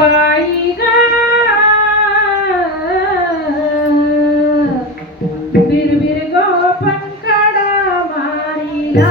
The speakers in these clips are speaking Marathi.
സ്വായിക ഗോപൻ കടമാരിലാ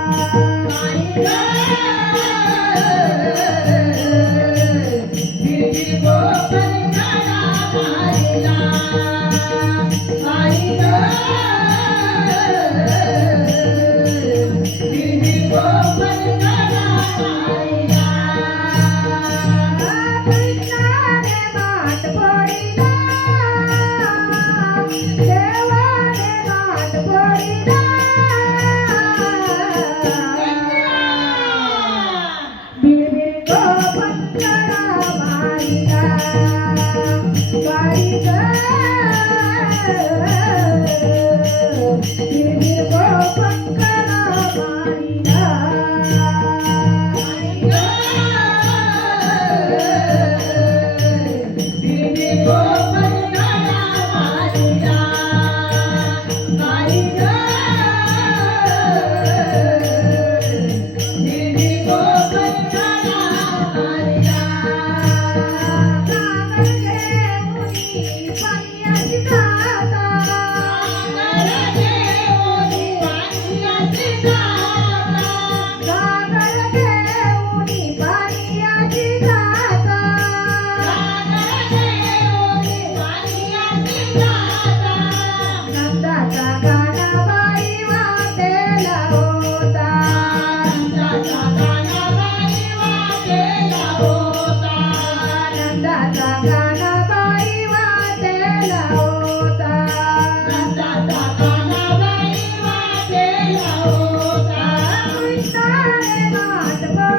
आई रे फिरती गोरी नामा You give the world a fuck and a money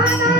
Bye-bye.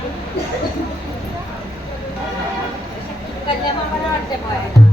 con de po